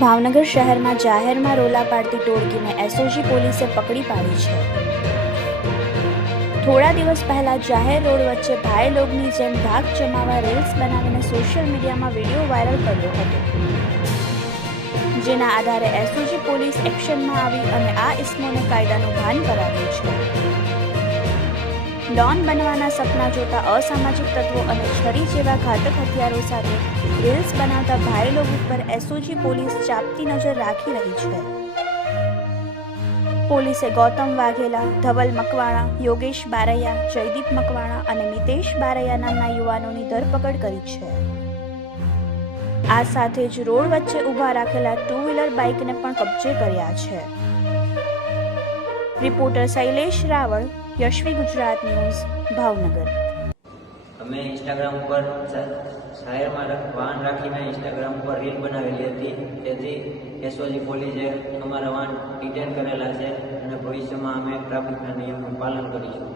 ભાવનગર શહેરમાં જાહેરમાં રોલા પાડતી ટોળકીને એસઓજી પોલીસે પકડી પાડી છે। થોડા દિવસ પહેલા જાહેર રોડ વચ્ચે ભાઈ લોગની જેમ ભાગ જમાવા રીલ્સ બનાવીને સોશિયલ મીડિયામાં વિડીયો વાયરલ કર્યો હતો, જેના આધારે એસઓજી પોલીસ એક્શનમાં આવી અને આ ઇસમોને કાયદાનું ભાન કરાવ્યું છે। ડોન બનવાના સપના જોતા અસામાજિક તત્વો અને છરી જેવા ઘાતક હથિયારો સાથે રીલ્સ બનાવતા ભાઈ લોગ ઉપર એસઓજી પોલીસ ચાંપતી નજર રાખી રહી છે। પોલીસે ગૌતમ વાઘેલા, ધવલ મકવાણા, યોગેશ બારૈયા, જયદીપ મકવાણા અને મિતેશ બારૈયા નામના યુવાનોની ધરપકડ કરી છે। આ સાથે જ રોડ વચ્ચે ઊભા રાખેલા 2-વ્હીલર બાઇકને પણ કબજે કર્યા છે। Reporter Shailesh Raval, Yashvi Gujarat news, Bhavnagar. અમે ઇન્સ્ટાગ્રામ ઉપર શહેરમાં વાહન રાખીને ઇન્સ્ટાગ્રામ ઉપર રીલ બનાવેલી હતી, તેથી એસઓજી પોલીસે અમારા વાહન ડિટેન કરેલા છે અને ભવિષ્યમાં અમે ટ્રાફિકના નિયમનું પાલન કરીશું।